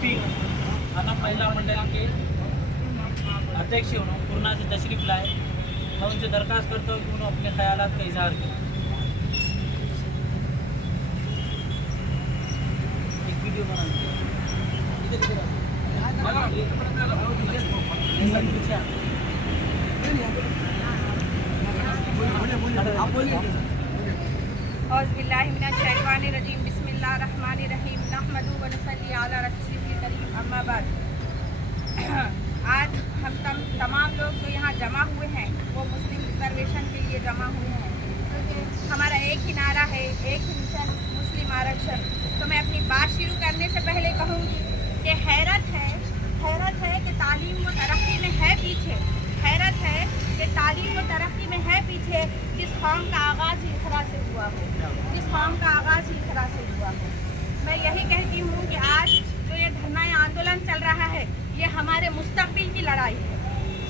शफीक थाना महिला मंडल के अध्यक्ष उन्होंने पूर्णा से तशरीफ़ लाए। मैं उनसे दरख्वास्त करता हूँ कि उन्होंने अपने ख्यालात का इजहार करें। एक वीडियो बना औज़ुबिल्लाहिमिनश्शैतानिर्रजीम बिस्मिल्लाहिर्रहमानिर्रहीम नहमदु व नसल्ली अला रसूलिल करीम अम्मा बाद। आज हम तमाम लोग जो यहाँ जमा हुए हैं वो मुस्लिम रिजर्वेशन के लिए जमा हुए हैं, क्योंकि हमारा एक ही नारा है, एक ही मिशन, मुस्लिम आरक्षण। तो मैं अपनी बात शुरू करने से पहले कहूँगी कि हैरत है कि तालीम व तरक्की में है पीछे, हैरत है कि तालीम व तरक्की में है पीछे जिस कौम का आगाज़ ही इखरा से हुआ हो, जिस कौम का आगाज़ ही इखरा से हुआ हो। मैं यही कहती हूँ कि आज जो ये धरना आंदोलन चल रहा है ये हमारे मुस्तकबिल की लड़ाई है,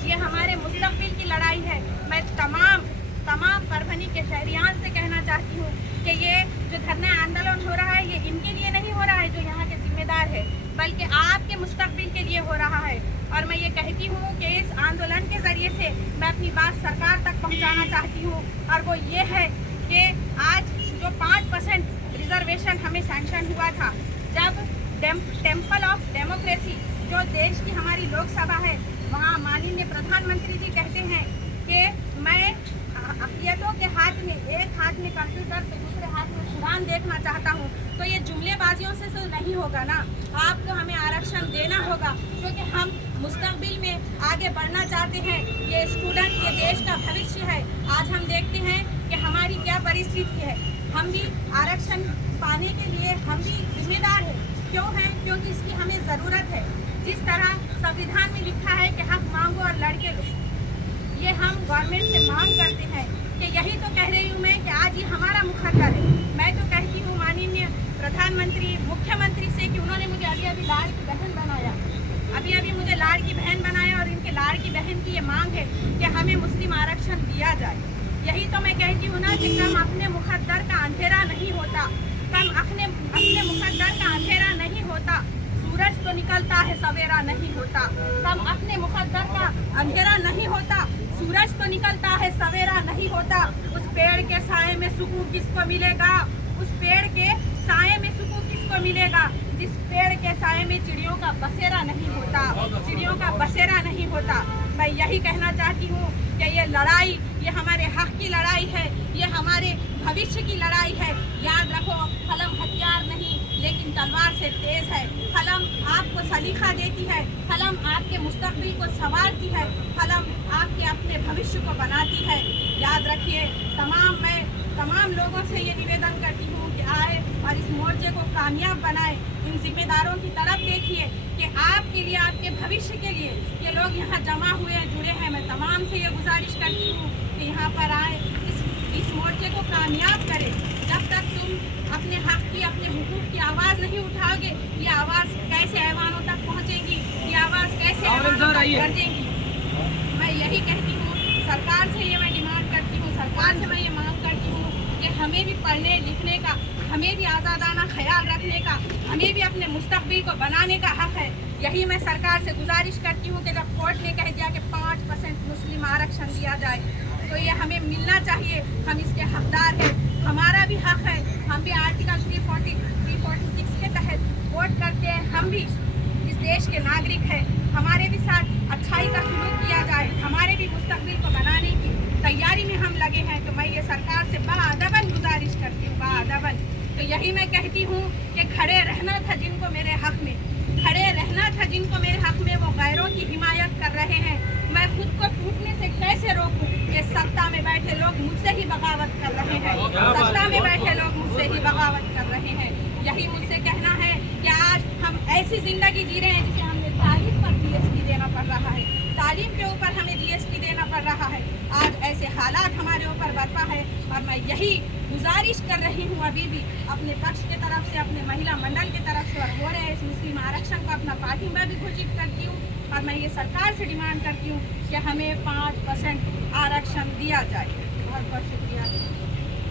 ये हमारे मुस्तकबिल की लड़ाई है। मैं तमाम परभनी के शहरियान से कहना चाहती हूँ कि ये जो धरना आंदोलन हो रहा है ये इनके लिए नहीं हो रहा है जो यहाँ के जिम्मेदार है, बल्कि आपके मुस्तकबिल के लिए हो रहा है। और मैं ये कहती हूँ कि इस आंदोलन के ज़रिए से मैं अपनी बात सरकार तक पहुँचाना चाहती हूँ, और वो ये है कि आज जो 5% रिजर्वेशन हमें सैंक्शन हुआ था, जब टेम्पल ऑफ डेमोक्रेसी जो देश की हमारी लोकसभा है वहाँ माननीय प्रधानमंत्री जी कहते हैं कि मैं अक़लियतों के हाथ में, एक हाथ में कंप्यूटर तो दूसरे हाथ में कुरान देखना चाहता हूँ, तो ये जुमलेबाजियों से तो नहीं होगा ना। आपको हमें आरक्षण देना होगा, क्योंकि हम मुस्तकबिल में आगे बढ़ना चाहते हैं। ये स्टूडेंट ये देश का भविष्य है। आज हम देखते हैं कि हमारी क्या परिस्थिति है, हम भी आरक्षण पाने के लिए हम भी जिम्मेदार हैं। क्यों है? क्योंकि इसकी हमें ज़रूरत है। जिस तरह संविधान में लिखा है कि हक मांगो और लड़के लो, ये हम गवर्नमेंट से मांग करते हैं कि यही तो कह रही हूँ मैं कि आज ये हमारा मुकद्दर है। मैं तो कहती हूँ माननीय प्रधानमंत्री मुख्यमंत्री से कि उन्होंने मुझे अभी लाड़ की बहन बनाया, अभी मुझे लाड़ की बहन बनाया, और इनके लाड़ की बहन की ये मांग है कि हमें मुस्लिम आरक्षण दिया जाए। यही तो मैं कहती हूँ ना कि कम अपने मुकद्दर का अंधेरा नहीं होता, कम अपने मुकद्दर का अंधेरा नहीं होता, सूरज तो निकलता है सवेरा नहीं होता। कम अपने मुकद्दर का अंधेरा नहीं होता, सूरज तो निकलता है सवेरा नहीं होता। उस पेड़ के साए में सुकून किसको मिलेगा, उस पेड़ के साए में सुकून किसको मिलेगा जिस पेड़ के साए में चिड़ियों का बसेरा नहीं होता, चिड़ियों का बसेरा नहीं होता। मैं यही कहना चाहती हूँ कि ये लड़ाई, ये हमारे हक की लड़ाई है, ये हमारे भविष्य की लड़ाई है। याद रखो, कलम हथियार नहीं लेकिन तलवार से तेज है। कलम आपको सलीखा देती है, कलम आपके मुस्तकबिल को संवारती है, कलम आपके अपने भविष्य को बनाती है। याद रखिए, मैं तमाम लोगों से ये निवेदन करती हूँ कि आए और इस मोर्चे को कामयाब बनाए। इन जिम्मेदारों की तरफ देखिए कि आपके लिए, आपके भविष्य के लिए ये लोग यहाँ जमा हुए हैं, जुड़े हैं। मैं तमाम से ये गुजारिश करती हूँ कि यहाँ पर आए, इस मोर्चे को कामयाब करें। जब तक तुम अपने हक की, अपने हुकूक की आवाज़ नहीं उठाओगे, ये आवाज़ कैसे ऐवानों तक पहुँचेगी, ये आवाज़ कैसे ऐवानों तक गरजेगी। मैं यही कहती हूँ, सरकार से ये मैं डिमांड करती हूँ, सरकार से मैं ये मांग करती हूँ कि हमें भी पढ़ने लिखने का, हमें भी आज़ादाना ख्याल रखने का, हमें भी अपने मुस्तकबिल को बनाने का हक़ है। यही मैं सरकार से गुजारिश करती हूँ कि जब कोर्ट ने कह दिया कि 5% मुस्लिम आरक्षण दिया जाए, तो ये हमें मिलना चाहिए। हम इसके हकदार हैं, हमारा भी हक़ है। हम भी आर्टिकल 346 के तहत वोट करते हैं, हम भी इस देश के नागरिक हैं। हमारे भी साथ अच्छाई का सलूक किया जाए, हमारे भी मुस्तकबिल को बनाने की तैयारी में हम लगे हैं। तो मैं ये सरकार से बाअदबन गुजारिश करती हूँ, बाअदबन। तो यही मैं कहती हूँ कि खड़े रहना था जिनको मेरे हक़ में, खड़े रहना था जिनको मेरे हक़ में, वो गैरों की हिमायत कर रहे हैं। मैं खुद को टूटने से कैसे रोकूं? ये सत्ता में बैठे लोग मुझसे ही बगावत कर रहे हैं, सत्ता में बैठे लोग मुझसे ही बगावत कर रहे हैं। यही मुझसे कहना है कि आज हम ऐसी ज़िंदगी जी रहे हैं जिसे हमने तालीम पर GST देना पड़ रहा है, तालीम के ऊपर हमें GST देना पड़ रहा है। आज ऐसे हालात हमारे ऊपर बरपा है, और मैं यही गुजारिश कर रही हूँ अभी भी अपने पक्ष की तरफ से, अपने महिला मंडल की तरफ से, और हो रहे इस मुस्लिम आरक्षण को अपना पाठिंबा भी घोषित करती हूँ। और मैं ये सरकार से डिमांड करती हूँ कि हमें 5% आरक्षण दिया जाए। बहुत बहुत शुक्रिया।